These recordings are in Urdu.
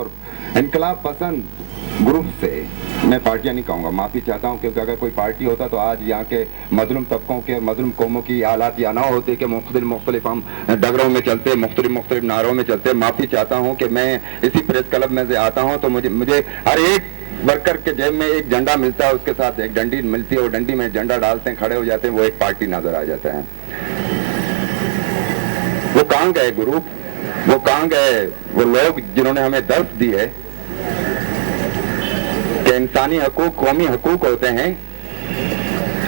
اور انقلاب پسند گروپ سے میں پارٹیاں نہیں کہوں گا، معافی چاہتا ہوں، کیونکہ اگر کوئی پارٹی ہوتا تو آج یہاں کے مظلوم طبقوں کے مظلوم قوموں کی حالات یا نہ ہوتے کہ مختلف ہم ڈگروں میں چلتے، مختلف نعروں میں چلتے۔ معافی چاہتا ہوں کہ میں اسی پریس کلب میں سے آتا ہوں تو مجھے ہر ایک ورکر کے جیب میں ایک جھنڈا ملتا ہے، اس کے ساتھ ایک ڈنڈی ملتی ہے، وہ ڈنڈی میں جھنڈا ڈالتے ہیں، کھڑے ہو جاتے ہیں، وہ ایک پارٹی نظر آ جاتا ہے۔ وہ کہاں گئے گروپ، وہ کہاں گئے وہ لوگ جنہوں نے ہمیں درس دی ہے کہ انسانی حقوق قومی حقوق ہوتے ہیں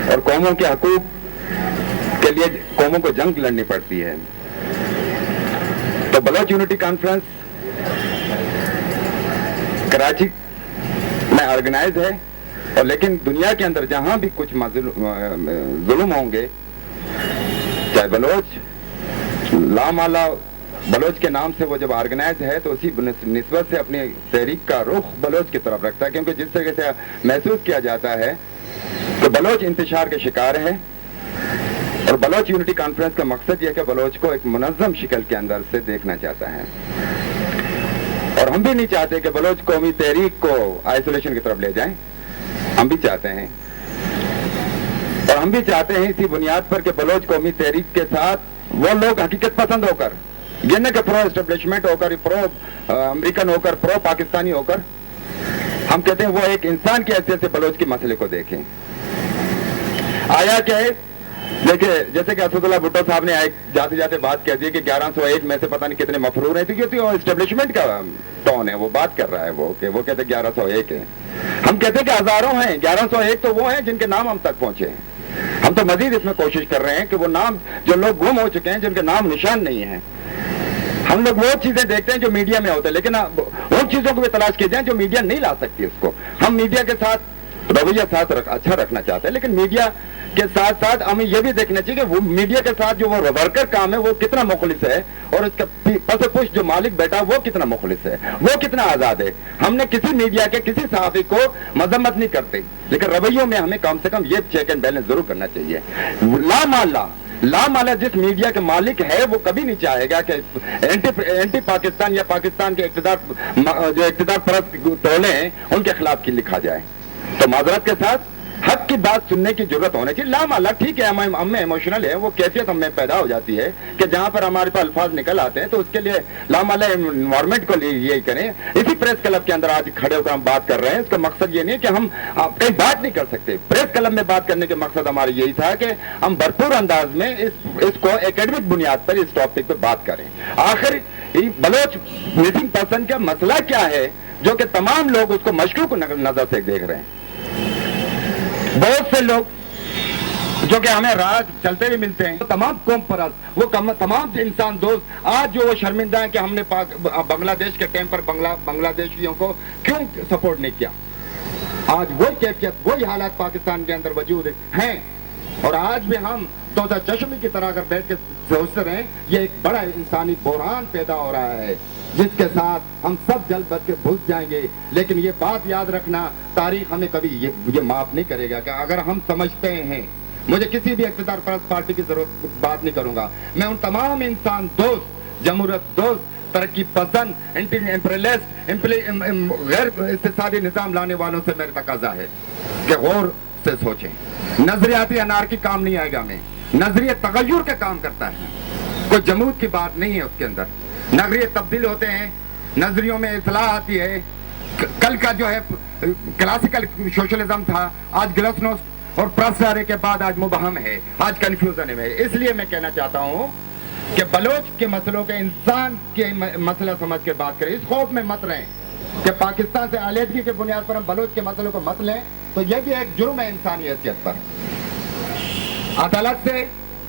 اور قوموں کے حقوق کے لیے قوموں کو جنگ لڑنی پڑتی ہے۔ تو بلوچ یونٹی کانفرنس کراچی میں آرگنائز ہے، اور لیکن دنیا کے اندر جہاں بھی کچھ ظلم ہوں گے، چاہے بلوچ لامالا بلوچ کے نام سے وہ جب آرگنائز ہے تو اسی نسبت سے اپنی تحریک کا رخ بلوچ کی طرف رکھتا ہے، کیونکہ جس طرح سے محسوس کیا جاتا ہے کہ بلوچ انتشار کے شکار ہیں، اور بلوچ یونٹی کانفرنس کا مقصد یہ ہے کہ بلوچ کو ایک منظم شکل کے اندر سے دیکھنا چاہتا ہے، اور ہم بھی نہیں چاہتے کہ بلوچ قومی تحریک کو آئسولیشن کی طرف لے جائیں، ہم بھی چاہتے ہیں، اور ہم بھی چاہتے ہیں اسی بنیاد پر کہ بلوچ قومی تحریک کے ساتھ وہ لوگ حقیقت پسند ہو کر، یہ نہ کہ پرو اسٹیبلشمنٹ ہو کر، پرو امریکن ہو کر، پرو پاکستانی ہو کر، ہم کہتے ہیں وہ ایک انسان کی حیثیت سے بلوچ کے مسئلے کو دیکھیں۔ آیا کہ دیکھیں جیسے کہ اسد اللہ بھٹو صاحب نے جاتے جاتے بات کہہ دی کہ 1101 میں سے پتہ نہیں کتنے مفرور ہیں، کیونکہ وہ اسٹیبلشمنٹ کا ٹون ہے، وہ بات کر رہا ہے وہ کہتے ہیں 1101 ہے، ہم کہتے ہیں کہ ہزاروں ہیں، 1101 تو وہ ہیں جن کے نام ہم تک پہنچے ہیں۔ ہم تو مزید اس میں کوشش کر رہے ہیں کہ وہ نام جو لوگ گم ہو چکے ہیں، جن کے نام نشان نہیں ہیں، ہم لوگ وہ چیزیں دیکھتے ہیں جو میڈیا میں ہوتے ہیں، لیکن ان چیزوں کو بھی تلاش کی جائیں جو میڈیا نہیں لا سکتی اس کو۔ ہم میڈیا کے ساتھ رویہ اچھا رکھنا چاہتے ہیں، لیکن میڈیا کے ساتھ ساتھ ہمیں یہ بھی دیکھنا چاہیے کہ وہ میڈیا کے ساتھ جو وہ ورکر کام ہے وہ کتنا مخلص ہے، اور اس کا پس پش جو مالک بیٹھا وہ کتنا مخلص ہے، وہ کتنا آزاد ہے۔ ہم نے کسی میڈیا کے کسی صحافی کو مذمت نہیں کرتے، لیکن رویوں میں ہمیں کم سے کم یہ چیک اینڈ بیلنس ضرور کرنا چاہیے۔ لامالا جس میڈیا کے مالک ہے وہ کبھی نہیں چاہے گا کہ اینٹی پاکستان یا پاکستان کے اقتدار پرست ٹولے ہیں ان کے خلاف کی لکھا جائے۔ تو معذرت کے ساتھ حق کی بات سننے کی ضرورت ہونے چاہیے۔ لامالا ٹھیک ہے، ہم میں ایموشنل ہے، وہ کیفیت ہم میں پیدا ہو جاتی ہے کہ جہاں پر ہمارے پاس الفاظ نکل آتے ہیں تو اس کے لیے لامالا انوائرمنٹ کو یہی کریں۔ اسی پریس کلب کے اندر آج کھڑے ہو کر ہم بات کر رہے ہیں، اس کا مقصد یہ نہیں ہے کہ ہم کہیں بات نہیں کر سکتے۔ پریس کلب میں بات کرنے کا مقصد ہمارا یہی تھا کہ ہم بھرپور انداز میں اس کو اکیڈمک بنیاد پر اس ٹاپک پہ بات کریں۔ آخر بلوچ مسنگ پرسن کا مسئلہ کیا ہے جو کہ تمام لوگ اس کو مشکوک نظر سے دیکھ رہے ہیں۔ بہت سے لوگ جو کہ ہمیں رات چلتے ہوئے ملتے ہیں، تمام قوم پرست، وہ تمام انسان دوست آج جو وہ شرمندہ ہیں کہ ہم نے بنگلہ دیش کے ٹائم پر بنگلہ دیشیوں کو کیوں سپورٹ نہیں کیا۔ آج وہی کیفیت وہی حالات پاکستان کے اندر وجود ہیں، اور آج بھی ہم توتا چشمی کی طرح اگر بیٹھ کے سوچتے رہیں، یہ ایک بڑا انسانی بحران پیدا ہو رہا ہے جس کے ساتھ ہم سب جلد بچ کے بھول جائیں گے۔ لیکن یہ بات یاد رکھنا، تاریخ ہمیں کبھی یہ معاف نہیں کرے گا کہ اگر ہم سمجھتے ہیں، مجھے کسی بھی اقتدار پرست پارٹی کی ضرورت بات نہیں کروں گا، میں ان تمام انسان دوست، جمہوریت دوست، ترقی پسند، اینٹی امپریلسٹ، غیر اقتصادی نظام لانے والوں سے میرا تقاضا ہے کہ غور سے سوچیں۔ نظریاتی انارکی کام نہیں آئے گا، ہمیں نظریہ تغیر کا کام کرتا ہے، کوئی جمود کی بات نہیں ہے اس کے اندر۔ نظریے تبدیل ہوتے ہیں، نظریوں میں اصلاح آتی ہے۔ کل کا جو ہے کلاسیکل سوشلزم تھا، آج گلاسنوسٹ اور پرسارے کے بعد آج مبہم ہے، آج کنفیوژن ہے۔ اس لیے میں کہنا چاہتا ہوں کہ بلوچ کے مسئلوں کے انسان کے مسئلہ سمجھ کے بات کریں، اس خوف میں مت رہیں کہ پاکستان سے علیحدگی کے بنیاد پر ہم بلوچ کے مسئلوں کو مت لیں، تو یہ بھی ایک جرم ہے انسانی حیثیت پر۔ عدالت سے،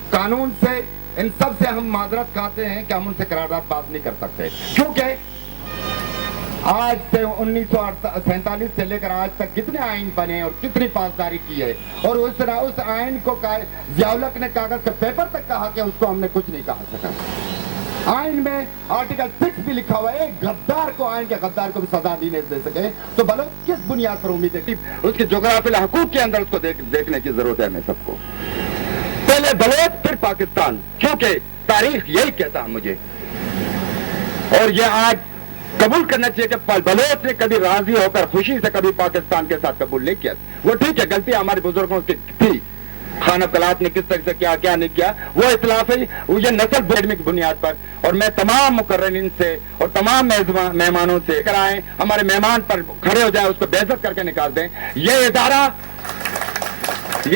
قانون سے، ان سب سے ہم معذرت کہتے ہیں کہ ہم ان سے قرارداد پاس نہیں کر سکتے، کیونکہ آج سے 1947 سے لے کر آج تک کتنے آئین بنے اور کتنی پاسداری کی ہے، اور اس آئین کو ضیاء الحق نے کاغذ کے پیپر تک کہا کہ اس کو ہم نے کچھ نہیں کہا سکا۔ آئین میں آرٹیکل 6 بھی لکھا ہوا ہے، غدار کو آئین کے غدار کو بھی سزا نہیں دے سکے، تو بلوچ کس بنیاد پر امید ہے؟ اس کے جغرافیل حقوق کے اندر اس کو دیکھنے کی ضرورت ہے ہمیں سب کو۔ پہلے بلوچ پھر پاکستان، کیونکہ تاریخ یہی کہتا ہے مجھے، اور یہ آج قبول کرنا چاہیے کہ بلوچ نے کبھی راضی ہو کر خوشی سے کبھی پاکستان کے ساتھ قبول نہیں کیا. وہ ٹھیک ہے، غلطی ہمارے بزرگوں کی تھی، خانہ قلات نے کس طرح سے کیا نہیں کیا، وہ اختلاف ہے یہ نسل بریڈنگ کی بنیاد پر. اور میں تمام مقررین سے اور تمام مہمانوں سے کرائیں ہمارے مہمان پر کھڑے ہو جائے، اس کو بے عزت کر کے نکال دیں. یہ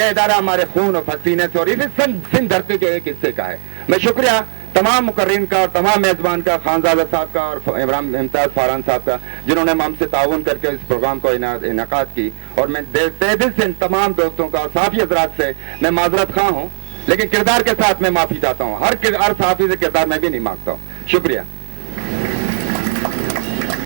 ادارہ ہمارے خون اور پسینے سے اور سندھ دھرتی کے ایک حصے کا ہے. میں شکریہ تمام مقررین کا اور تمام میزبان کا، خانزادہ صاحب کا اور امتیاز فاران صاحب کا، جنہوں نے ہم سے تعاون کر کے اس پروگرام کو انعقاد کی. اور میں تہ دل سے ان تمام دوستوں کا اور صحافی حضرات سے میں معذرت خواہ ہوں، لیکن کردار کے ساتھ میں معافی چاہتا ہوں. ہر صحافی سے کردار میں بھی نہیں مانگتا ہوں. شکریہ.